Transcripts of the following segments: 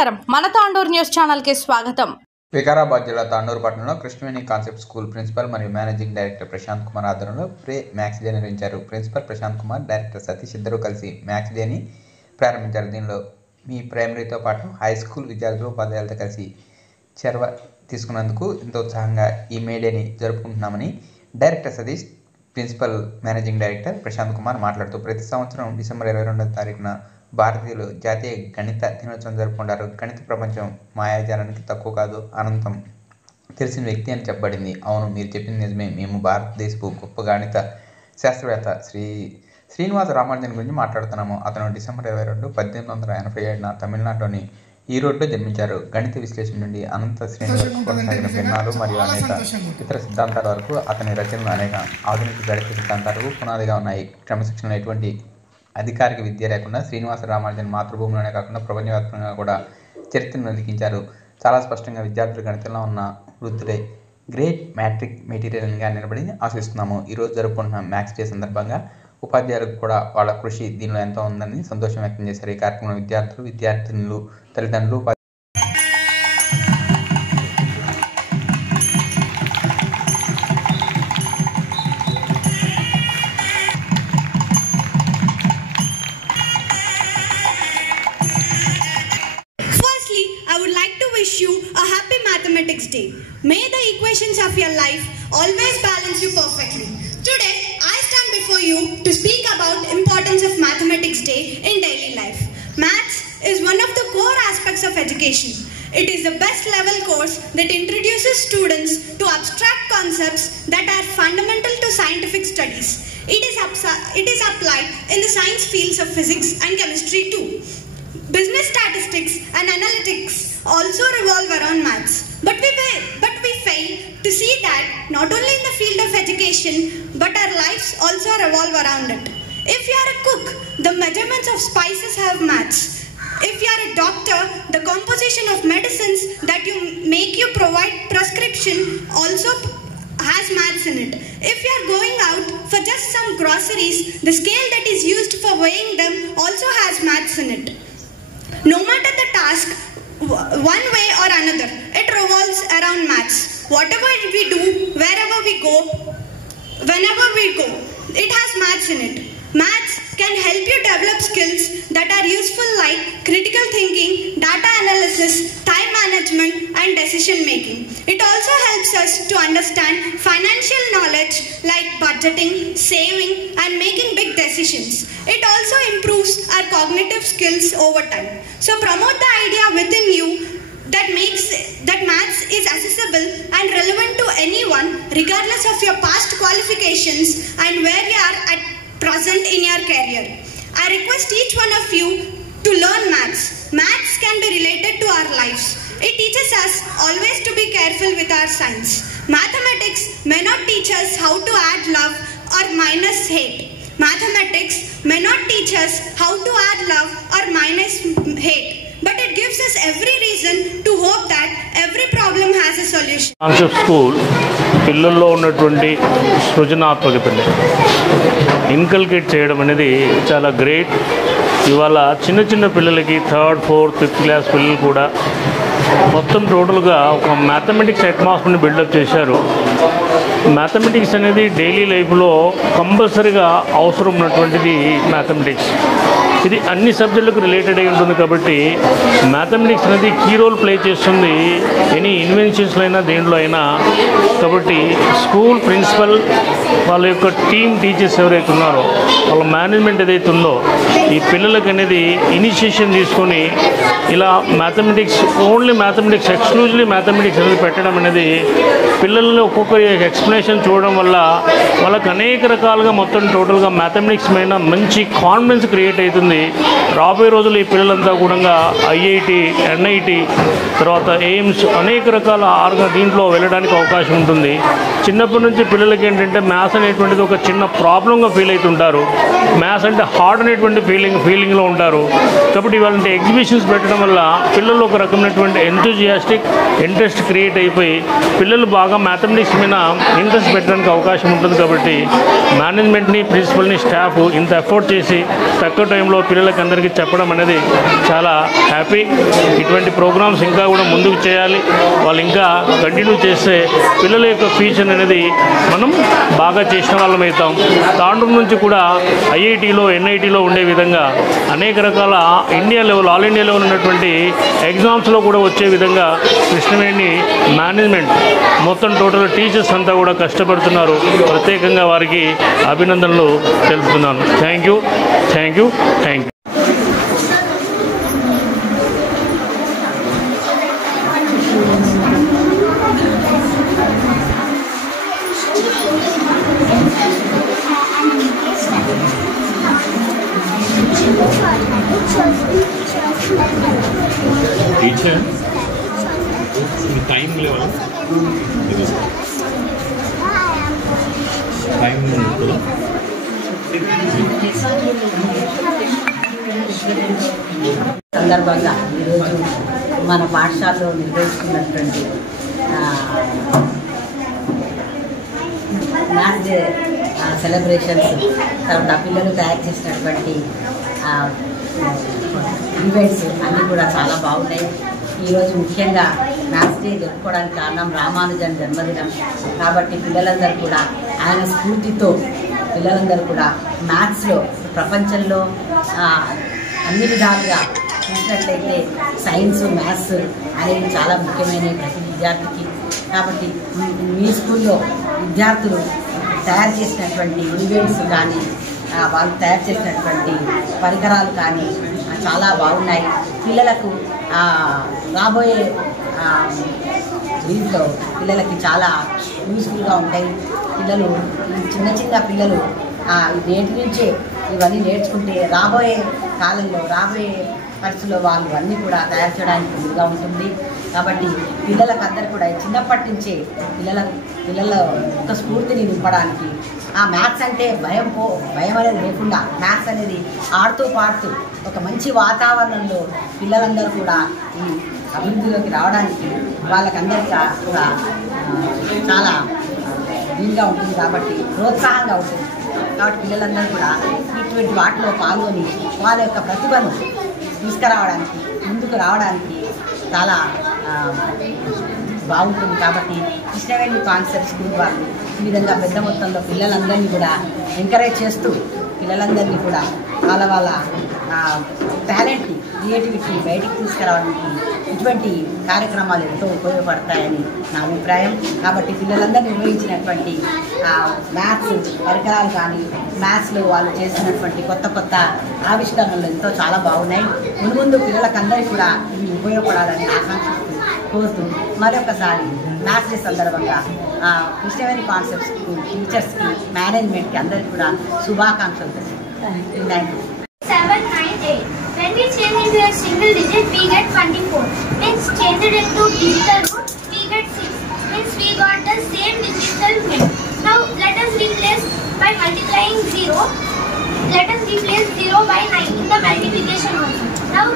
నమస్కారం మన Tandur news channel కి స్వాగతం. వికారాబాద్ జిల్లా తాండూరు పట్టణంలో కృష్ణవేణి కాన్సెప్ట్ స్కూల్ ప్రిన్సిపల్ మరియు మేనేజింగ్ డైరెక్టర్ ప్రశాంత్ కుమార్ ఆధ్వర్యంలో ప్రే మ్యాథ్స్ డే నిర్వహించారు. ప్రిన్సిపల్ ప్రశాంత్ కుమార్, డైరెక్టర్ సతీష్ ఇద్దరూ కలిసి మ్యాథ్స్ డేని ప్రారంభించారు. దీనిలో మీ ప్రైమరీతో పాటు హై స్కూల్ విద్యార్థులు, ఉపాధ్యాయులతో కలిసి చొరవ తీసుకున్నందుకు ఎంతో ఉత్సాహంగా ఈ మే డేని జరుపుకుంటున్నామని director Satish, principal managing director Prashanth Kumar మాట్లాడుతూ ప్రతి సంవత్సరం డిసెంబర్ 22వ తారీఖున భారతీయులు జాతీయ గణిత దినోత్సవం జరుపుకుంటారు. గణిత ప్రపంచం మాయాజాలానికి తక్కువ కాదు, అనంతం తెలిసిన వ్యక్తి అని చెప్పబడింది. అవును, మీరు చెప్పింది నిజమే. మేము భారతదేశపు గొప్ప గణిత శాస్త్రవేత్త శ్రీనివాస రామానుజన్ గురించి మాట్లాడుతున్నాము. అతను డిసెంబర్ 22, 1887 తమిళనాడులోని ఈరోడ్లో జన్మించారు. గణిత విశ్లేషణ నుండి అనంత శ్రేణి వరకు కొనసాగిన భిన్నాలు మరియు అనేక ఇతర సిద్ధాంతాల వరకు అతని రచనలు అనేక ఆధునిక గణిత సిద్ధాంతాలకు పునాదిగా ఉన్నాయి. క్రమశిక్షణలో ఎటువంటి అధికారిక విద్య లేకుండా శ్రీనివాస రామానుజన్ మాతృభూమిలోనే కాకుండా ప్రపంచవ్యాప్తంగా కూడా చరిత్రను లిఖించారు. చాలా స్పష్టంగా విద్యార్థులు గణితంలో ఉన్న వృద్ధులే గ్రేట్ మ్యాట్రిక్ మెటీరియల్గా నిలబడి ఆశిస్తున్నాము. ఈరోజు జరుపుకుంటున్న మ్యాథ్స్ డే సందర్భంగా ఉపాధ్యాయులకు కూడా వాళ్ళ కృషి దీనిలో ఎంతో ఉందని సంతోషం వ్యక్తం చేశారు. ఈ కార్యక్రమంలో విద్యార్థులు, విద్యార్థినులు, తల్లిదండ్రులు, a happy mathematics day. May the equations of your life always balance you perfectly. Today I stand before you to speak about importance of mathematics day in daily life. Maths is one of the core aspects of education. It is the best level course that introduces students to abstract concepts that are fundamental to scientific studies. It is applied in the science fields of physics and chemistry too. Business statistics and analytics also revolve around maths. But we fail to see that not only in the field of education, but our lives also revolve around it. If you are a cook, the measurements of spices have maths. If you are a doctor, the composition of medicines that you provide prescription also has maths in it. If you are going out for just some groceries, the scale that is used for weighing them also has maths in it. No matter the task, one way or another, it revolves around maths. Whatever we do, wherever we go, whenever we go, it has maths in it. Maths can help you develop skills that are useful like critical thinking, data analysis, time management and decision making. It also helps us to understand financial knowledge like budgeting, saving and making big decisions. It also improves our cognitive skills over time. So promote the idea within you that maths is accessible and relevant to anyone regardless of your past qualifications and where you are at present in your career. I request each one of you to learn maths. Maths can be related to our lives. It teaches us always to be careful with our science. Mathematics may not teach us how to add love or minus hate. Mathematics may not teach us how to add love or minus hate, but it gives us every reason to hope that every problem has a solution. Concept School పిల్లల్లో ఉన్నటువంటి సృజనాత్మకతని ఇన్కల్కేట్ చేయడం అనేది చాలా గ్రేట్. ఇవాళ చిన్న చిన్న పిల్లలకి 3rd, 4th, 5th క్లాస్ పిల్లలు కూడా మొత్తం టోటల్గా ఒక మ్యాథమెటిక్స్ అట్మాస్ఫియర్ని బిల్డప్ చేశారు. మ్యాథమెటిక్స్ అనేది డైలీ లైఫ్లో కంపల్సరీగా అవసరం ఉన్నటువంటిది మ్యాథమెటిక్స్. ఇది అన్ని సబ్జెక్టులకు రిలేటెడ్ అయి ఉంటుంది కాబట్టి మ్యాథమెటిక్స్ అనేది కీ రోల్ ప్లే చేస్తుంది ఎనీ ఇన్వెన్షన్స్లో అయినా దేంట్లో అయినా. కాబట్టి స్కూల్ ప్రిన్సిపల్ వాళ్ళ యొక్క టీచర్స్ ఎవరైతే ఉన్నారో వాళ్ళ మేనేజ్మెంట్ ఏదైతే ఉందో ఈ పిల్లలకి అనేది ఇనిషియేషన్ తీసుకొని ఇలా mathematics only mathematics exclusively mathematics అనేది పెట్టడం అనేది పిల్లల్లో ఒక్కొక్కరి ఎక్స్ప్లెనేషన్ చూడడం వల్ల వాళ్ళకి అనేక రకాలుగా మొత్తం టోటల్గా మ్యాథమెటిక్స్ మీద మంచి కాన్ఫిడెన్స్ క్రియేట్ అవుతుంది. రాబోయే రోజులు ఈ పిల్లలంతా కూడా ఐఐటి, ఎన్ఐటి, తర్వాత ఎయిమ్స్ అనేక రకాల దీంట్లో వెళ్ళడానికి అవకాశం ఉంటుంది. చిన్నప్పటి నుంచి పిల్లలకి ఏంటంటే మ్యాథ్స్ అనేటువంటిది ఒక చిన్న ప్రాబ్లంగా ఫీల్ అవుతుంటారు. మ్యాథ్స్ అంటే హార్డ్ అనేటువంటి ఫీలింగ్లో ఉంటారు. కాబట్టి ఇవాళ ఎగ్జిబిషన్స్ పెట్టడం వల్ల పిల్లలు ఒక రకమైనటువంటి ఎంతూజియాస్టిక్ ఇంట్రెస్ట్ క్రియేట్ అయిపోయి పిల్లలు బాగా మ్యాథమెటిక్స్ మీద ఇంట్రెస్ట్ పెట్టడానికి అవకాశం ఉంటుంది. కాబట్టి మేనేజ్మెంట్ని, ప్రిన్సిపల్ని, స్టాఫ్ ఇంత ఎఫర్ట్ చేసి తక్కువ టైంలో పిల్లలకి అందరికీ చెప్పడం అనేది చాలా హ్యాపీ. ఇటువంటి ప్రోగ్రామ్స్ ఇంకా కూడా ముందుకు చేయాలి. వాళ్ళు ఇంకా కంటిన్యూ చేస్తే పిల్లల యొక్క ఫ్యూచర్ అనేది మనం బాగా చేసిన వాళ్ళం అవుతాం. తాండూరు నుంచి కూడా ఐఐటీలో ఎన్ఐటీలో ఉండే విధంగా అనేక రకాల India level all India level ఉన్నటువంటి ఎగ్జామ్స్లో కూడా వచ్చే విధంగా కృష్ణవేణి మేనేజ్మెంట్ మొత్తం టోటల్ టీచర్స్ అంతా కూడా కష్టపడుతున్నారు. ప్రత్యేకంగా వారికి అభినందనలు తెలుపుతున్నాను. Thank you. టీచర్ టైం లేవా? టైం సందర్భంగా ఈరోజు మన పాఠశాలలో నిర్వహిస్తున్నటువంటి మ్యాథ్స్ డే సెలబ్రేషన్స్, తర్వాత పిల్లలు తయారు చేసినటువంటి ఈవెంట్స్ అన్నీ కూడా చాలా బాగున్నాయి. ఈరోజు ముఖ్యంగా మ్యాథ్స్ డే జరుపుకోవడానికి కారణం రామానుజన్ జన్మదినం కాబట్టి పిల్లలందరూ కూడా ఆయన స్ఫూర్తితో పిల్లలందరూ కూడా మ్యాథ్స్లో ప్రపంచంలో అన్ని విధాలుగా చూసినట్లయితే సైన్స్ మ్యాథ్స్ అనేవి చాలా ముఖ్యమైనవి ప్రతి విద్యార్థికి. కాబట్టి మీ స్కూల్లో విద్యార్థులు తయారు చేసినటువంటి ఈవెంట్స్ కానీ వాళ్ళు తయారు చేసినటువంటి పరికరాలు కానీ చాలా బాగున్నాయి. పిల్లలకు రాబోయే దీంట్లో పిల్లలకి చాలా యూస్ఫుల్గా ఉంటాయి. పిల్లలు చిన్న పిల్లలు నేటి నుంచే ఇవన్నీ నేర్చుకుంటే రాబోయే కాలంలో రాబోయే పరిస్థితుల్లో వాళ్ళు అన్నీ కూడా తయారు చేయడానికి వీలుగా ఉంటుంది. కాబట్టి పిల్లలకు అందరూ కూడా చిన్నప్పటి నుంచే పిల్లల ఒక స్ఫూర్తిని నింపడానికి మ్యాథ్స్ అంటే భయం అనేది లేకుండా మ్యాథ్స్ అనేది ఆడుతూ పాడుతూ ఒక మంచి వాతావరణంలో పిల్లలందరూ కూడా ఈ అభివృద్ధిలోకి రావడానికి వాళ్ళకందరికీ కూడా చాలా దీనిగా ఉంటుంది కాబట్టి ప్రోత్సాహంగా ఉంటుంది. కాబట్టి పిల్లలందరూ కూడా ఇటువంటి వాటిలో పాల్గొని వాళ్ళ యొక్క ప్రతిభను తీసుకురావడానికి ముందుకు రావడానికి చాలా బాగుంటుంది. కాబట్టి కృష్ణవేణి కాన్సెప్ట్ స్కూల్ వాళ్ళు ఈ విధంగా పెద్ద మొత్తంలో పిల్లలందరినీ కూడా ఎంకరేజ్ చేస్తూ పిల్లలందరినీ కూడా వాళ్ళ టాలెంట్ని క్రియేటివిటీ బయటికి తీసుకురావడానికి ఇటువంటి కార్యక్రమాలు ఎంతో ఉపయోగపడతాయని నా అభిప్రాయం. కాబట్టి పిల్లలందరూ నిర్వహించినటువంటి మ్యాథ్స్ పరికరాలు కానీ మ్యాథ్స్లో వాళ్ళు చేసినటువంటి కొత్త ఆవిష్కరణలు ఎంతో చాలా బాగున్నాయి. ముందు పిల్లలకందరికీ కూడా ఇవి ఉపయోగపడాలని ఆకాంక్షిస్తూ కోరుతూ మరొకసారి మ్యాథ్స్ డే సందర్భంగా కృష్ణవేణి కాన్సెప్ట్ స్కూల్ టీచర్స్కి మేనేజ్మెంట్కి అందరికీ కూడా శుభాకాంక్షలు thank you. 7, 9, 8. When we change into a single digit, we get 24. Means change it into digital root, we get 6. Means we got the same digital mean. Now let us replace by multiplying 0. Let us replace 0 by 9 in the multiplication also. Now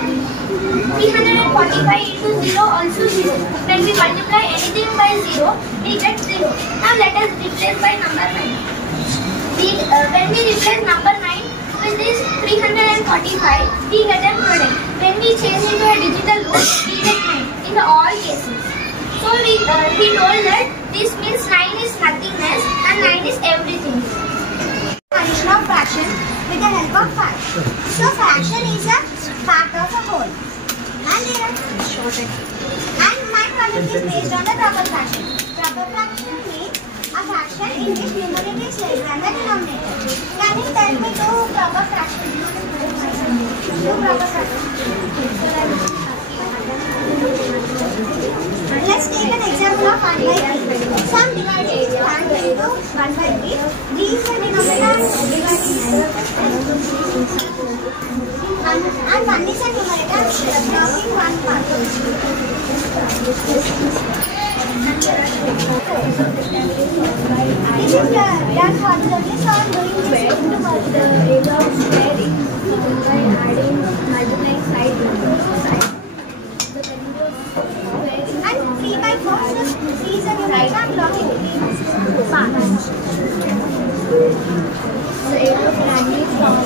345 into 0 also 0. When we multiply anything by 0, we get 0. Now let us replace by number 9. When we replace number 9 with this 345, we get a product. When we change into a digital root, we get 9 in all cases. So he told that this means 9 is nothingness and 9 is everything. Addition of fraction with the help of 5. So fraction is a part of a whole. And my project is based on the proper fraction. Proper fraction means a fraction in which numerator is less than the denominator. Can you tell me two proper fractions? Let's take an example of 1 by 3. Some divided stand into 1 by 3. D is the denominator and 1 is the numerator blocking 1 part. This is done horizontally, so I am doing this to the area of squaring by adding multiplying side to side. And 3 by 4, so 3 is a numerator and blocking 3 parts. So it was from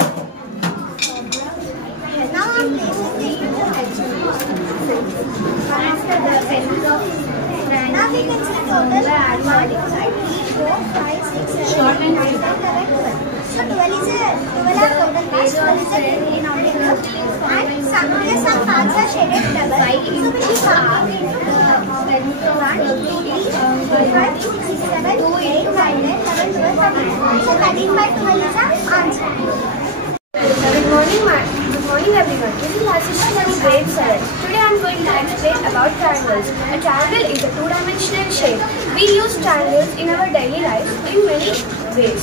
Now we can see total 1, 2, 3, 4, 5, 6, 7, 8, 9, 10, 11, 12. So 12 are total class, 12 is a denominator, and some parts are shaded double. So we should count into 1, 2, 3, 4, 5, 6, 7, 8, 9, 10, 11, 12, 13. So 13 by 12 is our answer. Good morning everyone. This is Ashish from grade 7. Today I am going to explain about triangles. A triangle is a two-dimensional shape. We use triangles in our daily life in many ways.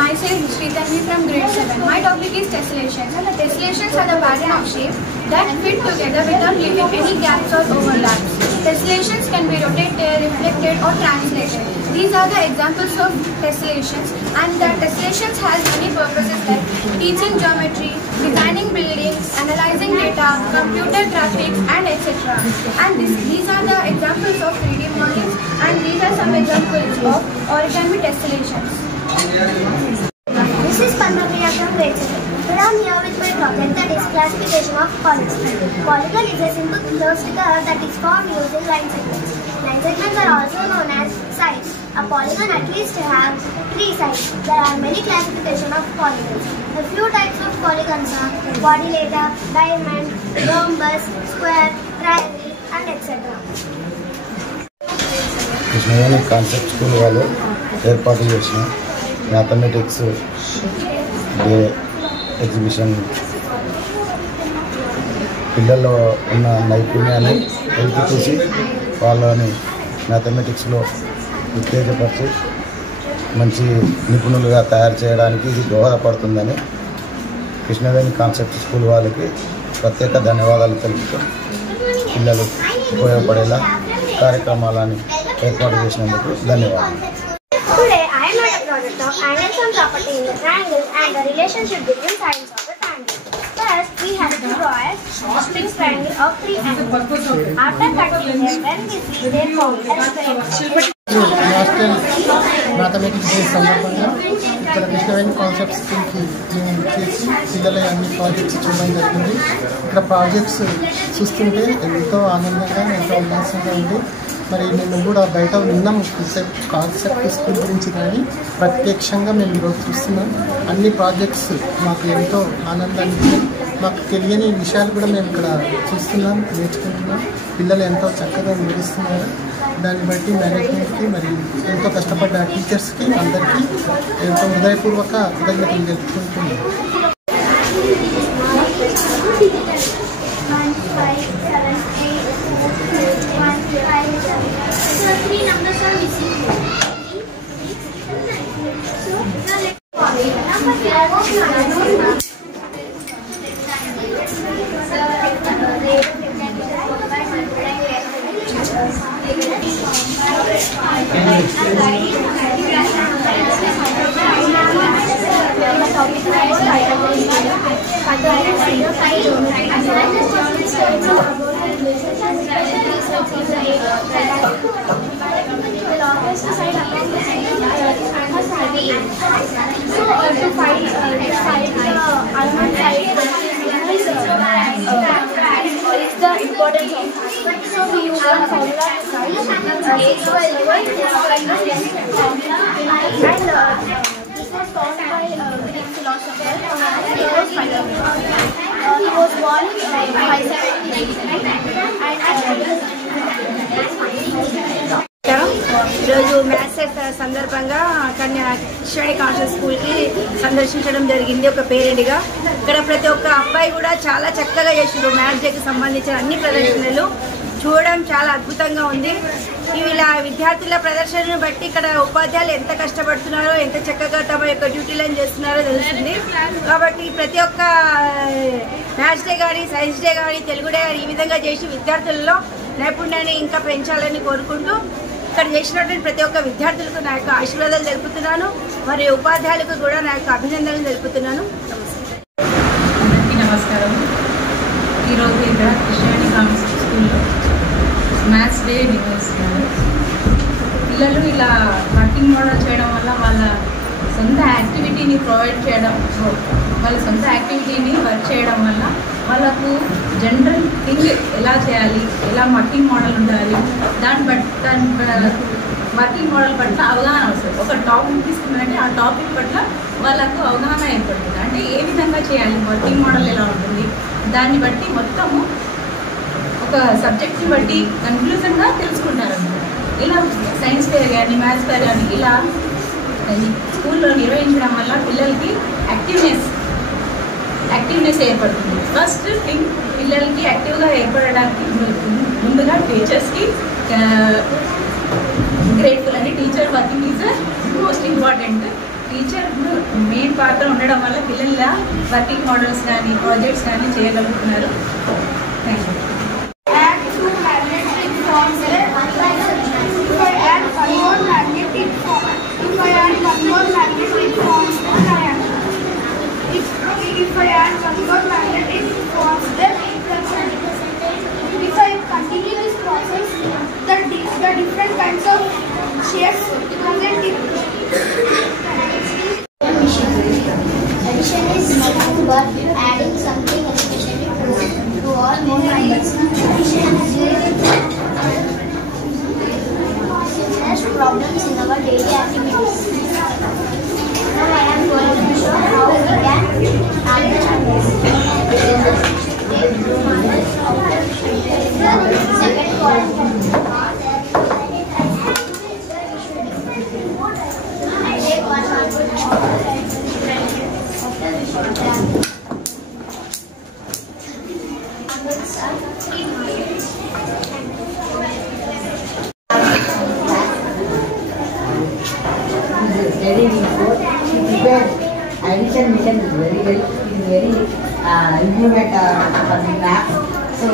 Myself is Sritanvi from grade 7. My topic is tessellations. The tessellations are the pattern of shape that fit together without leaving any gaps or overlaps. Tessellations can be rotated, reflected or translated. These are the examples of tessellations, and the tessellations has many purposes like teaching geometry, designing buildings, analyzing data, computer graphics and etc. And these are the examples of 3D models, and these are some examples of origami tessellations. This is Pandapriya from grade 7. Today I am here with my project, that is classification of polygons. Polygon is a simple closed curve that is formed using line segments. Line segments are also known as sides. A polygon at least have 3 sides. There are many classifications of polygons. A few types of polygons are quadrilateral, diamond, rhombus, square, triangle and etc. Krishnaveni concept school వాళ్ళు ఏర్పాటు చేసిన mathematics day exhibition పిల్లల్లో ఉన్న నైపుణ్యాన్ని వెలికి తీసి వాళ్ళని మ్యాథమెటిక్స్లో ఉత్తేజపరిచి మంచి నిపుణులుగా తయారు చేయడానికి ఇది దోహదపడుతుందని కృష్ణవేణి కాన్సెప్ట్ స్కూల్ వాళ్ళకి ప్రత్యేక ధన్యవాదాలు తెలుపుతూ పిల్లలు ఉపయోగపడేలా కార్యక్రమాలను ఏర్పాటు చేసినందుకు ధన్యవాదాలు. Today I am at a project of angles and property in the triangles and the relationship between sides of the triangle. First, we have to draw a fixed triangle of 3 angles. After cutting them, when we see their form as square. National mathematics day సందర్భంగా ఇక్కడ కృష్ణవేణి కాన్సెప్ట్ స్కూల్కి మేము చేసి పిల్లల అన్ని ప్రాజెక్ట్స్ చూడడం జరిగింది. ఇక్కడ ప్రాజెక్ట్స్ చూస్తుంటే ఎంతో ఆనందంగా ఎంతో ఉల్లాసంగా ఉంది. మరి మేము కూడా బయట విన్నాం కాన్సెప్ట్ స్కూల్ గురించి, కానీ ప్రత్యక్షంగా మేము ఈరోజు చూస్తున్నాం. అన్ని ప్రాజెక్ట్స్ మాకు ఎంతో ఆనందాన్ని, మాకు తెలియని విషయాలు కూడా మేము ఇక్కడ చూస్తున్నాం, నేర్చుకుంటున్నాం. పిల్లలు ఎంతో చక్కగా వివరిస్తున్నారు. దాన్ని బట్టి మేనేజ్మెంట్కి మరి ఎంతో కష్టపడ్డ టీచర్స్కి అందరికీ ఎంతో హృదయపూర్వక కృతజ్ఞతలు తెలుపుకుంటున్నాం. So 3 numbers are missing. So to find the side, unknown side is the importance of side. So we use one formula to find x by y and this was found by Greek philosopher he was born in 570 ఈరోజు మ్యాథ్స్ సందర్భంగా కృష్ణవేణి కాన్సెప్ట్ స్కూల్కి సందర్శించడం జరిగింది ఒక పేరెంట్గా. ఇక్కడ ప్రతి ఒక్క అబ్బాయి కూడా చాలా చక్కగా చేసారు. మ్యాథ్స్ డేకి సంబంధించిన అన్ని ప్రదర్శనలు చూడడం చాలా అద్భుతంగా ఉంది. ఇలా విద్యార్థుల ప్రదర్శనను బట్టి ఇక్కడ ఉపాధ్యాయులు ఎంత కష్టపడుతున్నారో, ఎంత చక్కగా తమ యొక్క డ్యూటీలను చేస్తున్నారో తెలుస్తుంది. కాబట్టి ప్రతి ఒక్క మ్యాథ్స్ డే కానీ, సైన్స్ డే కానీ, తెలుగు డే కానీ ఈ విధంగా చేసి విద్యార్థులలో నైపుణ్యాన్ని ఇంకా పెంచాలని కోరుకుంటూ ఇక్కడ చేసినటువంటి ప్రతి ఒక్క విద్యార్థులకు నా యొక్క ఆశీర్వాదాలు తెలుపుతున్నాను. మరియు ఉపాధ్యాయులకు కూడా నా యొక్క అభినందనలు తెలుపుతున్నాను. అందరికీ నమస్కారం. ఈరోజు ఇక్కడ కృష్ణవేణి కాన్సెప్ట్ స్కూల్లో మ్యాథ్స్ డే నిర్వహిస్తున్నారు. పిల్లలు ఇలా వర్కింగ్ మోడల్ చేయడం వల్ల వాళ్ళ సొంత యాక్టివిటీని ప్రొవైడ్ చేయడం, వాళ్ళ సొంత యాక్టివిటీని వర్క్ చేయడం వల్ల వాళ్ళకు జనరల్ థింగ్ ఎలా చేయాలి, ఎలా వర్కింగ్ మోడల్ ఉండాలి, దాని వర్కింగ్ మోడల్ పట్ల అవగాహన వస్తుంది. ఒక టాపిక్ తీసుకున్నారంటే ఆ టాపిక్ పట్ల వాళ్ళకు అవగాహన ఏర్పడుతుంది. అంటే ఏ విధంగా చేయాలి, వర్కింగ్ మోడల్ ఎలా ఉంటుంది, దాన్ని బట్టి మొత్తము ఒక సబ్జెక్ట్ని బట్టి కన్క్లూజన్గా తెలుసుకుంటారు అన్నమాట. ఇలా సైన్స్ ఫేర్ కానీ మ్యాథ్స్ ఫేర్ కానీ ఇలా స్కూల్లో నిర్వహించడం వల్ల పిల్లలకి యాక్టివ్నెస్ ఏర్పడుతుంది. ఫస్ట్ థింగ్ పిల్లలకి యాక్టివ్గా ఏర్పడడానికి ముందుగా టీచర్స్కి గ్రేట్ఫుల్ అని teacher working is most important. Teacher main పాత్ర ఉండడం వల్ల పిల్లల వర్కింగ్ మోడల్స్ కానీ ప్రాజెక్ట్స్ కానీ చేయగలుగుతున్నారు. Thank you. If I add one more magnet, it forms the reflection. If I continue this process, the different kinds of shapes present in addition is nothing but adding something especially to all more numbers. Addition is problems in our daily activities. Now I am going to show how we can add the numbers. Take 2 numbers out of the second column. I take 1 number out of the numbers are 3 numbers. Very before she prepared addition mission is very well. It is very implement for the math. So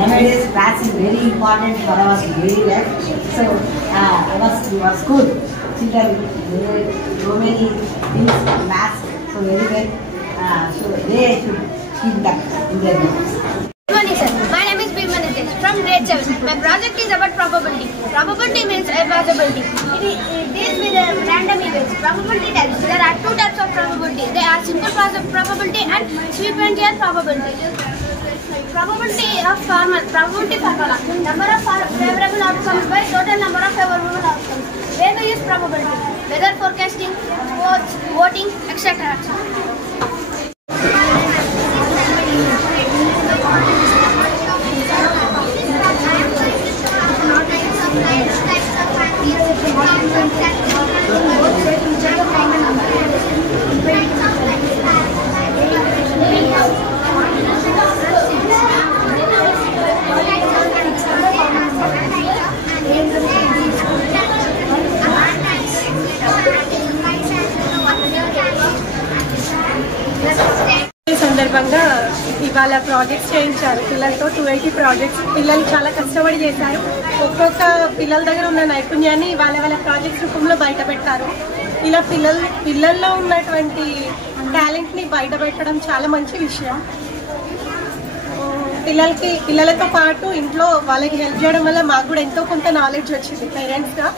nowadays maths is very important for our daily life. So our school children so many things maths so very well. So they should keep that in their minds. Good morning, sir. My name is Bhima Nitesh from grade 7. My project is about probability. Probability means a possibility. It deals with random events. Probability types. There are 2 types of probability. They are simple probability and sequential probability. Probability formula. Number of favorable outcomes by total number of favorable outcomes. Where we use probability? Weather forecasting, sports, voting, etc. సందర్భంగా ఇవాళ ప్రాజెక్ట్స్ చేయించారు పిల్లలతో. 280 ప్రాజెక్ట్స్ పిల్లలు చాలా కష్టపడి చేశారు. ఒక్కొక్క పిల్లల దగ్గర ఉన్న నైపుణ్యాన్ని వాళ్ళ ప్రాజెక్ట్స్ రూపంలో బయట పెట్టారు. ఇలా పిల్లల్లో ఉన్నటువంటి టాలెంట్ని బయట పెట్టడం చాలా మంచి విషయం. పిల్లలతో పాటు ఇంట్లో వాళ్ళకి హెల్ప్ చేయడం వల్ల మాకు కూడా ఎంతో కొంత నాలెడ్జ్ వచ్చింది పేరెంట్స్గా.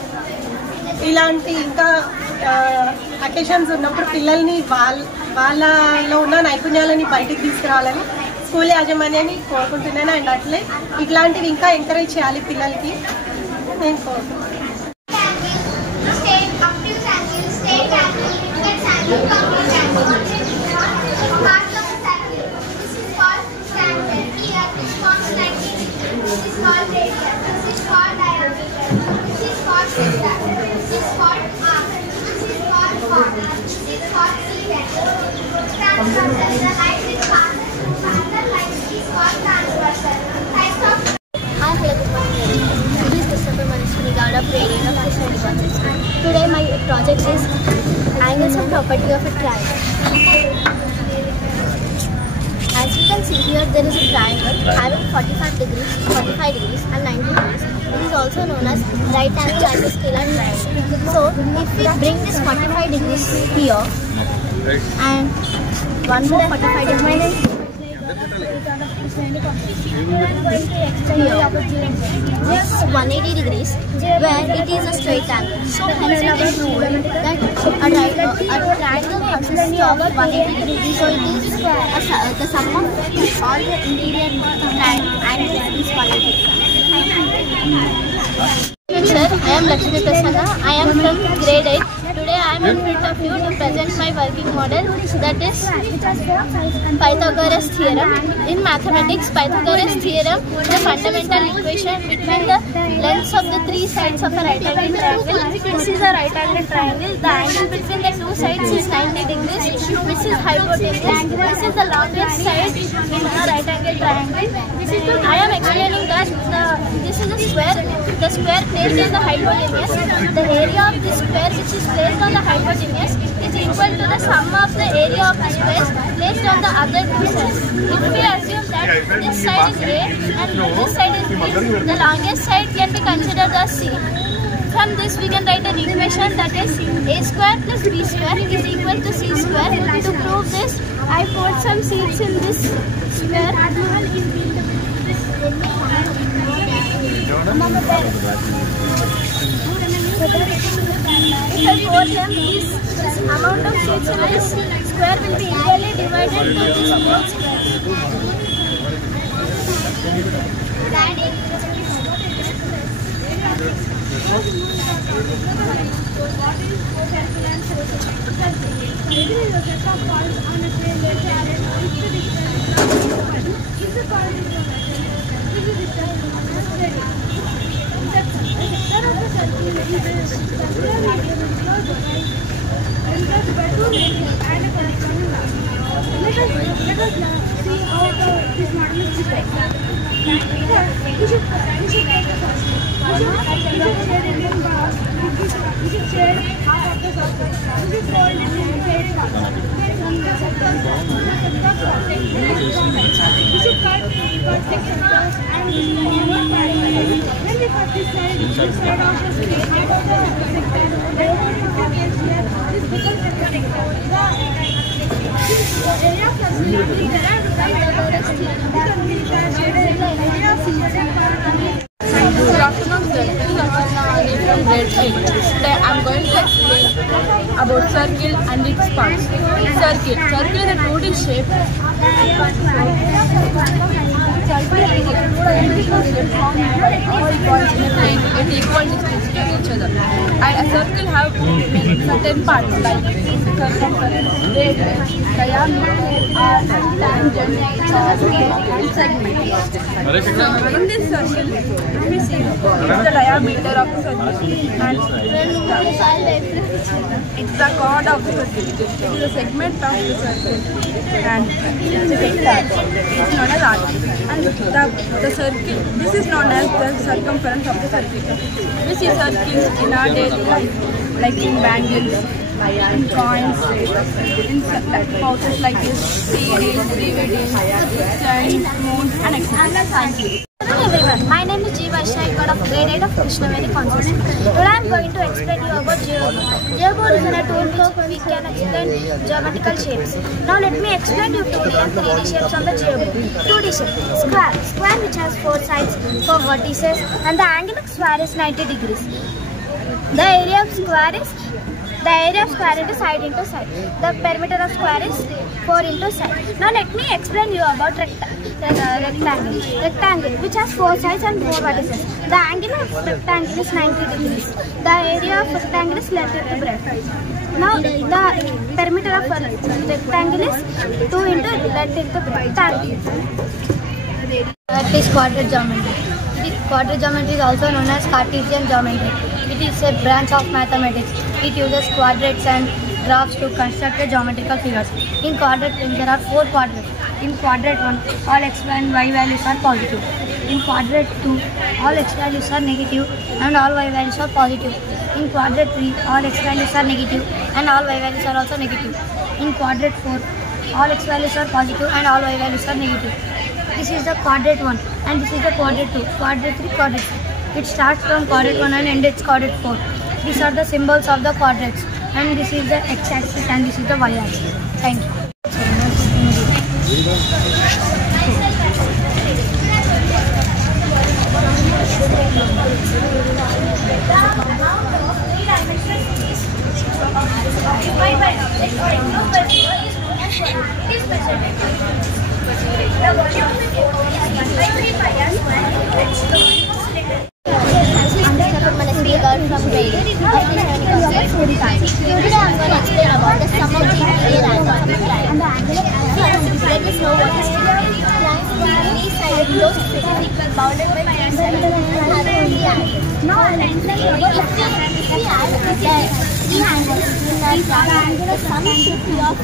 ఇలాంటి ఇంకా అకేషన్స్ ఉన్నప్పుడు పిల్లల్ని వాళ్ళలో ఉన్న నైపుణ్యాలని బయటికి తీసుకురావాలని స్కూల్ యాజమాన్యాన్ని కోరుకుంటున్నాను. అండ్ అట్లే ఇట్లాంటివి ఇంకా ఎంకరేజ్ చేయాలి పిల్లలకి నేను కోరుకుంటున్నాను. Today my project is angles and property of a triangle. As you can see here, there is a triangle having 45 degrees and 90 degrees. It is also known as right angle isosceles triangle. So if we bring this 45 degrees here and one more 45 degrees Krishna Concept. Today I am going to explain you about GeoGebra. This is 180 degrees where it is a straight angle. So hence it is ruled that a triangle consists of 180 degrees. So it is the sum of all the interior angles is 180. Sir, I am Lakshmi Prasanna. I am from grade 8. Today I am in front of you to present my working model, that is Pythagoras theorem. In mathematics, Pythagoras theorem, the fundamental equation between the lengths of the three sides of a right angle triangle. This is a right angle triangle. The angle between the two sides is 90 degrees. This is hypotenuse. This is the longest side in a right angle triangle. I am explaining that this is a square. The square placed in the hypotenuse. The area of the square which is placed on the hypotenuse is equal to the sum of the area of the squares placed on the other two sides. If we assume that this side is A and this side is B, the longest side can be considered as C. From this we can write an equation, that is A square plus B square is equal to C square. To prove this, I put some seeds in this square. If I pour them, this amount of seeds in this square will be equally divided to this whole square. Good afternoon, sir. This is Aparna from grade 8. Today I am going to explain about circle and its parts. Circle is a 2D shape. Circle is a 2D shape formed by all points in a plane at equal distance to each other. And a circle have certain parts like circumference, radius, diameter, arc, tangent, chord, and segment. In this circle, we see the diameter of the circle and it's the chord of the circle. It is a segment of the circle and it's a rectangle. It's known as arc. And the circle, this is known as the circumference of the circle. We see circles in our daily life, like in bangles, in coins, in pouches like this, CDs, DVDs, signs, moons, and etc. Hello everyone, my name is Jeeva Shaikar of grade 8 of Krishnaveni Concept. Today I am going to explain you about GeoGebra. GeoGebra is a tool where we can explain geometrical shapes. Now let me explain you 2D and 3D shapes on the GeoGebra. 2D shape, square which has 4 sides, 4 vertices, and the angle of square is 90 degrees. The area of square into side into side. The perimeter of square is 4 into side. Now let me explain you about rectangle. Rectangle which has 4 sides and 4 vertices. The angle of rectangle is 90 degrees. The area of rectangle is length into breadth. Now the perimeter of rectangle is 2 into length into breadth. That is quadrant geometry. Quadrant geometry is also known as Cartesian geometry. It is a branch of mathematics. It uses quadrats and graphs to construct geometrical figures. In quadrant, there are 4 quadrants. In quadrant 1, all x and y values are positive. In quadrant 2, all x values are negative and all y values are positive. In quadrant 3, all x values are negative and all y values are also negative. In quadrant 4, all x values are positive and all y values are negative. This is the quadrant 1 and this is the quadrant 2, quadrant 3, quadrant 4. It starts from quadrant 1 and ends at quadrant 4. These are the symbols of the quadrants and this is the x-axis and this is the y-axis. Thank you. Today I'm going to explain about the sum of the interior angles of a triangle. First, let us know what is triangle. Triangle is side closed figure bounded by three sides and having three angles. If we add the three angles in the triangle, the sum should be of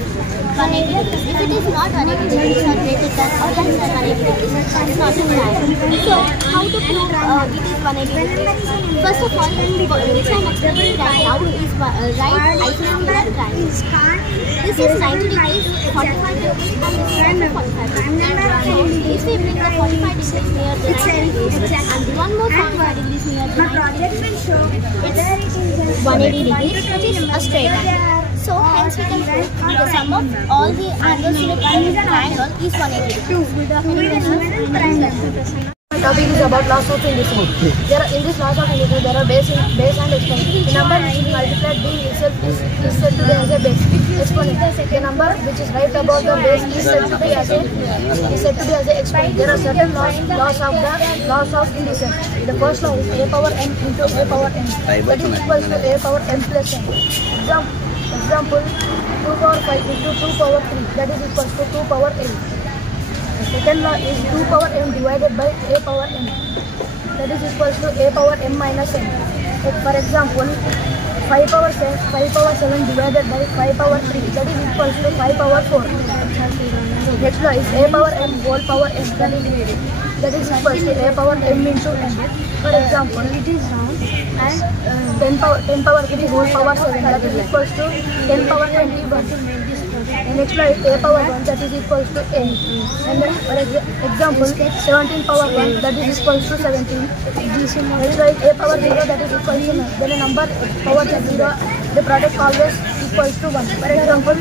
180 degrees. If it is not 180 degrees or greater than or less than 180 degrees, it is not a triangle. So, how to prove it is 180 degrees? First of all, which I am explaining right now is right isosceles triangle. This is 90 degrees, 45 degrees, and this is also 45 degrees. If we bring the 45 degrees near the 90 degrees and one more 45 degrees near the 90 degrees, it's 180 degrees, which is a straight angle. So hence we can prove the sum of all the angles in a triangle is 180 degrees. Topic is about laws of inducement. In this laws of inducement, there are base and exponent. The number which is multiplied being itself is said to be as a base. Exponent. The number which is right above the base is said to be as a exponent. There are certain laws of inducement. The first law is a power m into a power n. That is equal to a power m plus n. Example 2 power 5 into 2 power 3. That is equal to 2 power 8. The second law is 2 power m divided by a power m. That is equal to a power m minus n. For example, 5 power 7 divided by 5 power 3. That is equal to 5 power 4. Next law is a power m whole power n. That is equal to a power m into n. For example, it is and 10 power 3 whole power 7. That is equal to 10 power 21. And next law is a power 1, that is equal to n. And then, for example, 17 power 1, that is equal to 17. Next law is a power 0, that is equal to 9. Then a number power 0, the product always equals to 1. For example,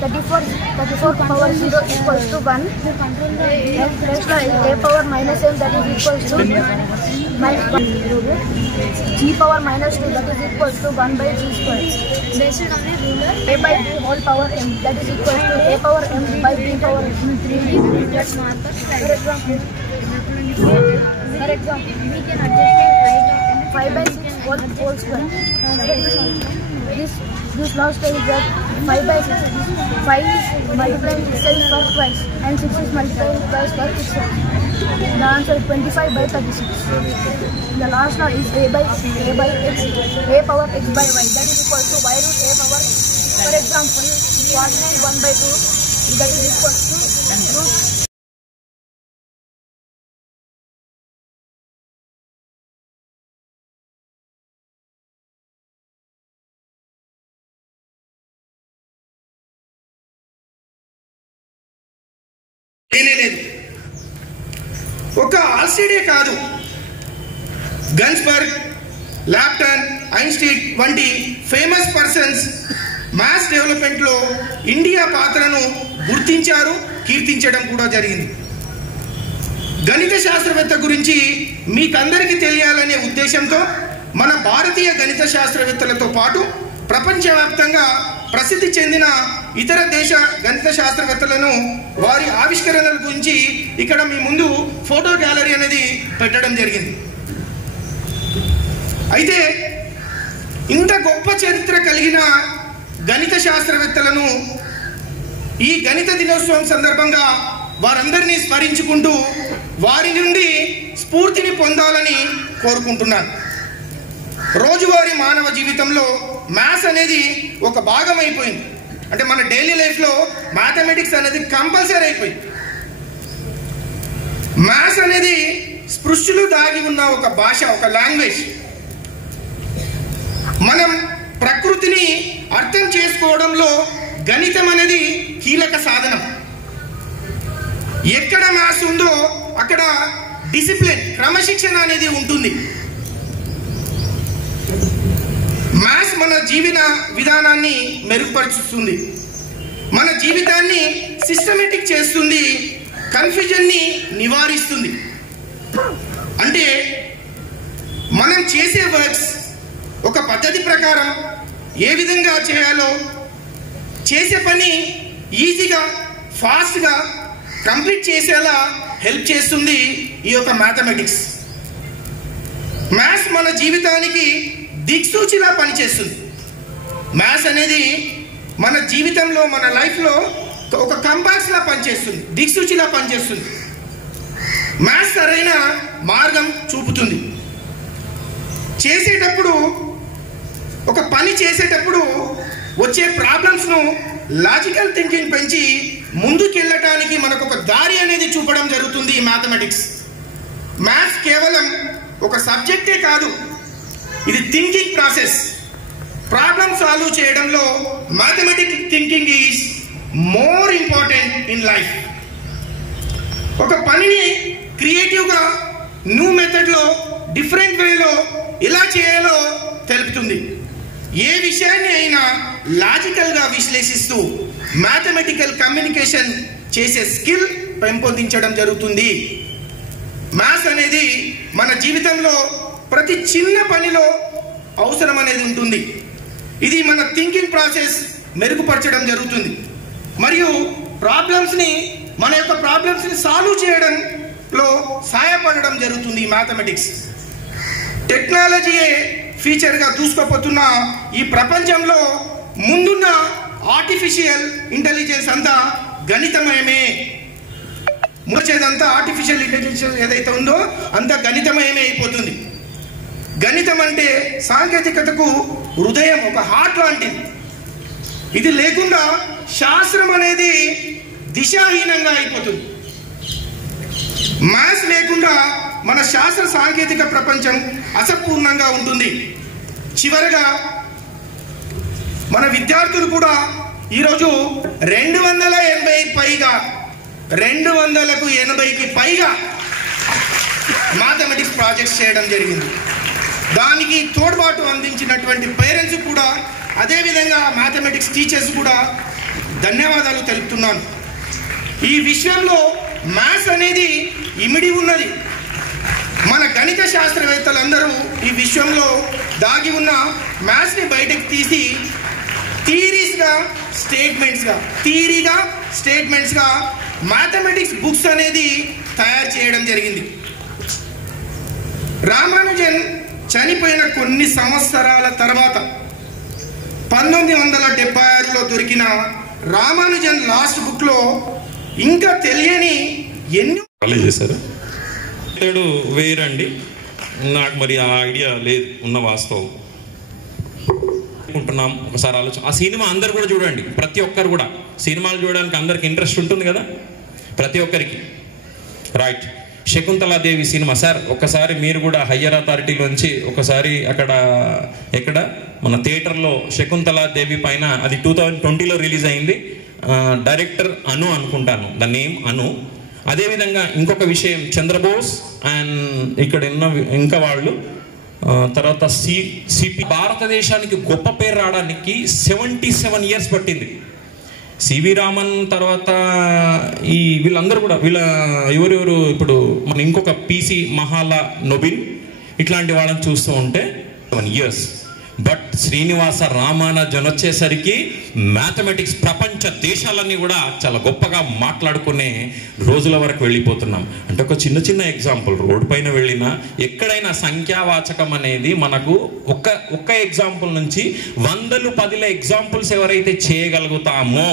34 power 0 equals to 1. And next law is a power minus m, that is equals to g power minus 2, that is equal to 1 by g square. Based on a ruler, a by b whole power m, that is equal to a power m by b power 3. That's marker. For example, we can adjust 5 by 6 whole square. This law states that 5 by 6, 5 is multiplying itself for twice and 6 is multiplying twice for itself. The answer is 25 by 36. The last law is a by x, a power x by y, that is equal to y root a power x. For example, coordinate 1 by 2, that is equal to root. ఒక ఆల్సిడే కాదు, గన్స్బర్గ్, లాప్టన్, ఐన్స్టీన్ వంటి famous persons maths డెవలప్మెంట్లో ఇండియా పాత్రను గుర్తించారు, కీర్తించడం కూడా జరిగింది. గణిత శాస్త్రవేత్త గురించి మీకందరికీ తెలియాలనే ఉద్దేశంతో మన భారతీయ గణిత శాస్త్రవేత్తలతో పాటు ప్రపంచవ్యాప్తంగా ప్రసిద్ధి చెందిన ఇతర దేశ గణిత శాస్త్రవేత్తలను వారి ఆవిష్కరణల గురించి ఇక్కడ మీ ముందు ఫోటో గ్యాలరీ అనేది పెట్టడం జరిగింది. అయితే ఇంత గొప్ప చరిత్ర కలిగిన గణిత శాస్త్రవేత్తలను ఈ గణిత దినోత్సవం సందర్భంగా వారందరినీ స్మరించుకుంటూ వారి నుండి స్ఫూర్తిని పొందాలని కోరుకుంటున్నాను. రోజువారీ మానవ జీవితంలో మ్యాథ్స్ అనేది ఒక భాగం అయిపోయింది. అంటే మన డైలీ లైఫ్లో మ్యాథమెటిక్స్ అనేది కంపల్సరీ అయిపోయింది. మ్యాథ్స్ అనేది స్పృశ్యలో దాగి ఉన్న ఒక భాష, ఒక లాంగ్వేజ్. మనం ప్రకృతిని అర్థం చేసుకోవడంలో గణితం అనేది కీలక సాధనం. ఎక్కడ మ్యాథ్స్ ఉందో అక్కడ డిసిప్లిన్, క్రమశిక్షణ అనేది ఉంటుంది. మ్యాథ్స్ మన జీవన విధానాన్ని మెరుగుపరుస్తుంది, మన జీవితాన్ని సిస్టమేటిక్ చేస్తుంది, కన్ఫ్యూజన్ని నివారిస్తుంది. అంటే మనం చేసే వర్క్స్ ఒక పద్ధతి ప్రకారం ఏ విధంగా చేయాలో, చేసే పని ఈజీగా ఫాస్ట్గా కంప్లీట్ చేసేలా హెల్ప్ చేస్తుంది ఈ యొక్క మ్యాథమెటిక్స్. మ్యాథ్స్ మన జీవితానికి దిక్సూచిలా పనిచేస్తుంది. మ్యాథ్స్ అనేది మన జీవితంలో, మన లైఫ్లో ఒక కంపాస్లా పనిచేస్తుంది, దిక్సూచిలా పనిచేస్తుంది. మ్యాథ్స్ సరైన మార్గం చూపుతుంది. చేసేటప్పుడు, ఒక పని చేసేటప్పుడు వచ్చే ప్రాబ్లమ్స్ను లాజికల్ థింకింగ్ పెంచి ముందుకెళ్ళటానికి మనకు ఒక దారి అనేది చూపడం జరుగుతుంది ఈ మ్యాథమెటిక్స్. మ్యాథ్స్ కేవలం ఒక సబ్జెక్టే కాదు, ఇది థింకింగ్ ప్రాసెస్. ప్రాబ్లమ్ సాల్వ్ చేయడంలో mathematic thinking is more important in life. ఒక పనిని క్రియేటివ్గా, న్యూ మెథడ్లో, డిఫరెంట్ వేలో ఎలా చేయాలో తెలుపుతుంది. ఏ విషయాన్ని అయినా లాజికల్గా విశ్లేషిస్తూ మ్యాథమెటికల్ కమ్యూనికేషన్ చేసే స్కిల్ పెంపొందించడం జరుగుతుంది. మ్యాథ్స్ అనేది మన జీవితంలో ప్రతి చిన్న పనిలో అవసరం అనేది ఉంటుంది. ఇది మన థింకింగ్ ప్రాసెస్ మెరుగుపరచడం జరుగుతుంది మరియు మన యొక్క ప్రాబ్లమ్స్ని సాల్వ్ చేయడంలో సహాయపడడం జరుగుతుంది. మ్యాథమెటిక్స్ టెక్నాలజీయే ఫీచర్గా దూసుకుపోతున్న ఈ ప్రపంచంలో ముందున్న ఆర్టిఫిషియల్ ఇంటెలిజెన్స్ అంతా గణితమయమే. వచ్చేదంతా ఆర్టిఫిషియల్ ఇంటెలిజెన్స్ ఏదైతే ఉందో అంతా గణితమయమే అయిపోతుంది. గణితం అంటే సాంకేతికతకు హృదయం, ఒక హార్ట్ లాంటిది. ఇది లేకుండా శాస్త్రం అనేది దిశాహీనంగా అయిపోతుంది. మ్యాథ్స్ లేకుండా మన శాస్త్ర సాంకేతిక ప్రపంచం అసంపూర్ణంగా ఉంటుంది. చివరగా మన విద్యార్థులు కూడా ఈరోజు 280కి పైగా మ్యాథమెటిక్స్ ప్రాజెక్ట్స్ చేయడం జరిగింది. దానికి తోడ్పాటు అందించినటువంటి పేరెంట్స్ కూడా, అదేవిధంగా మ్యాథమెటిక్స్ టీచర్స్ కూడా ధన్యవాదాలు తెలుపుతున్నాను. ఈ విషయంలో మ్యాథ్స్ అనేది ఇమిడి ఉన్నది. మన గణిత శాస్త్రవేత్తలందరూ ఈ విషయంలో దాగి ఉన్న మ్యాథ్స్ని బయటకు తీసి థియరీగా స్టేట్మెంట్స్గా మ్యాథమెటిక్స్ బుక్స్ అనేది తయారు చేయడం జరిగింది. రామానుజన్ చనిపోయిన కొన్ని సంవత్సరాల తర్వాత 1976లో దొరికిన రామానుజన్ లాస్ట్ బుక్లో ఇంకా తెలియని ఎన్నో చేశారు. వేరండి, నాకు మరి ఆ ఐడియా లేదు, ఉన్న వాస్తవం అనుకుంటున్నాం. ఒకసారి ఆలోచన, ఆ సినిమా అందరు కూడా చూడండి, ప్రతి ఒక్కరు కూడా సినిమాలు చూడడానికి అందరికి ఇంట్రెస్ట్ ఉంటుంది కదా, ప్రతి ఒక్కరికి. రైట్, శకుంతలాదేవి సినిమా సార్, ఒకసారి మీరు కూడా హయ్యర్ అథారిటీలోంచి ఒకసారి ఎక్కడ మన థియేటర్లో శకుంతలాదేవి పైన, అది 2020లో రిలీజ్ అయింది. డైరెక్టర్ అను అనుకుంటాను, ద నేమ్ అను. అదేవిధంగా ఇంకొక విషయం, చంద్రబోస్ అండ్ ఇక్కడ ఉన్న ఇంకా వాళ్ళు, తర్వాత సిపి. భారతదేశానికి గొప్ప పేరు రావడానికి 77 years పట్టింది. సివి రామన్ తర్వాత వీళ్ళందరూ కూడా, ఎవరెవరు ఇప్పుడు మన ఇంకొక పిసి మహాలా నొబిన్, ఇట్లాంటి వాళ్ళని చూస్తూ ఉంటే 7 years. బట్ శ్రీనివాస రామానుజన్ వచ్చేసరికి మ్యాథమెటిక్స్ ప్రపంచ దేశాలన్నీ కూడా చాలా గొప్పగా మాట్లాడుకునే రోజుల వరకు వెళ్ళిపోతున్నాం. అంటే ఒక చిన్న ఎగ్జాంపుల్, రోడ్డు పైన వెళ్ళినా ఎక్కడైనా సంఖ్యావాచకం అనేది మనకు ఒక్క ఎగ్జాంపుల్ నుంచి 100 ఎగ్జాంపుల్స్ ఎవరైతే చేయగలుగుతామో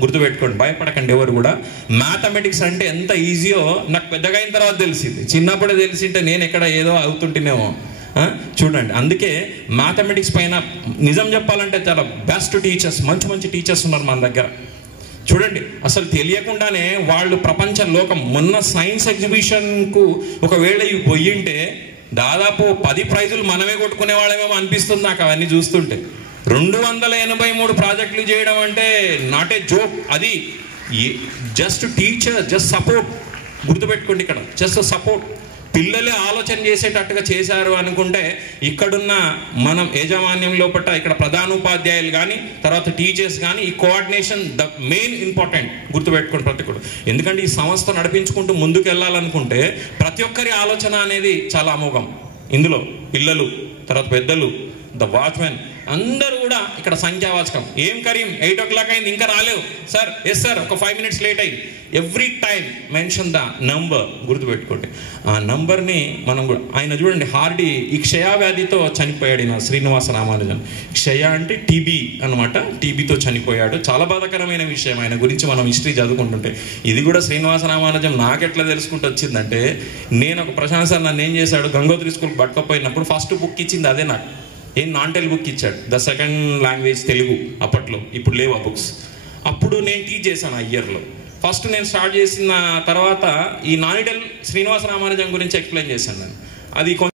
గుర్తుపెట్టుకోండి, భయపడకండి ఎవరు కూడా. మ్యాథమెటిక్స్ అంటే ఎంత ఈజీయో నాకు పెద్దగా అయిన తర్వాత తెలిసింది. చిన్నప్పుడే తెలిసింటే నేను ఎక్కడ ఏదో అవుతుంటేనేమో. చూడండి, అందుకే మ్యాథమెటిక్స్ పైన నిజం చెప్పాలంటే చాలా బెస్ట్ టీచర్స్, మంచి టీచర్స్ ఉన్నారు మన దగ్గర. చూడండి, అసలు తెలియకుండానే వాళ్ళు ప్రపంచ లోకం, మొన్న సైన్స్ ఎగ్జిబిషన్కు ఒకవేళ ఇవి పోయింటే దాదాపు 10 ప్రైజులు మనమే కొట్టుకునే వాళ్ళమేమో అనిపిస్తుంది నాకు అవన్నీ చూస్తుంటే. 283 ప్రాజెక్టులు చేయడం అంటే నాట్ ఏ జోక్. అది జస్ట్ టీచర్, జస్ట్ సపోర్ట్. గుర్తుపెట్టుకోండి, ఇక్కడ జస్ట్ సపోర్ట్. పిల్లలే ఆలోచన చేసేటట్టుగా చేశారు అనుకుంటే ఇక్కడున్న మనం యాజమాన్యం లోపల ఇక్కడ ప్రధానోపాధ్యాయులు కానీ తర్వాత టీచర్స్ కానీ ఈ కోఆర్డినేషన్ ద మెయిన్ ఇంపార్టెంట్. గుర్తుపెట్టుకోండి ప్రతి ఒక్కరు. ఎందుకంటే ఈ సంస్థ నడిపించుకుంటూ ముందుకు వెళ్ళాలనుకుంటే ప్రతి ఒక్కరి ఆలోచన అనేది చాలా అమోఘం. ఇందులో పిల్లలు, తర్వాత పెద్దలు, ద వాచ్మెన్, అందరూ కూడా ఇక్కడ సంఖ్యావాచకం. ఏం కరీం 8 o'clock అయింది ఇంకా రాలేవు సార్, ఎస్ సార్ ఒక 5 minutes లేట్ అయ్యి. Every time mention the number, గుర్తుపెట్టుకోండి ఆ నంబర్ని మనం కూడా. ఆయన చూడండి హార్డీ ఈ క్షయవ్యాధితో చనిపోయాడు ఈయన శ్రీనివాస రామానుజన్. క్షయ అంటే టీబీ అనమాట, టీబీతో చనిపోయాడు. చాలా బాధాకరమైన విషయం. ఆయన గురించి మనం హిస్టరీ చదువుకుంటుంటే ఇది కూడా శ్రీనివాస రామానుజం నాకెట్లా తెలుసుకుంటూ వచ్చిందంటే, నేను ఒక ప్రశాంత్ సార్ నన్ను ఏం చేశాడు, గంగోత్రి స్కూల్ పట్టుకపోయినప్పుడు ఫస్ట్ బుక్ ఇచ్చింది అదే నాకు. ఏం నాన్ తెలుగు బుక్ ఇచ్చాడు, ద సెకండ్ లాంగ్వేజ్ తెలుగు అప్పట్లో, ఇప్పుడు లేవు ఆ బుక్స్. అప్పుడు నేను టీచ్ చేశాను ఆ ఇయర్లో. ఫస్ట్ నేను స్టార్ట్ చేసిన తర్వాత ఈ నానిటల్ శ్రీనివాస రామానుజం గురించి ఎక్స్ప్లెయిన్ చేశాను నేను. అది కొంచెం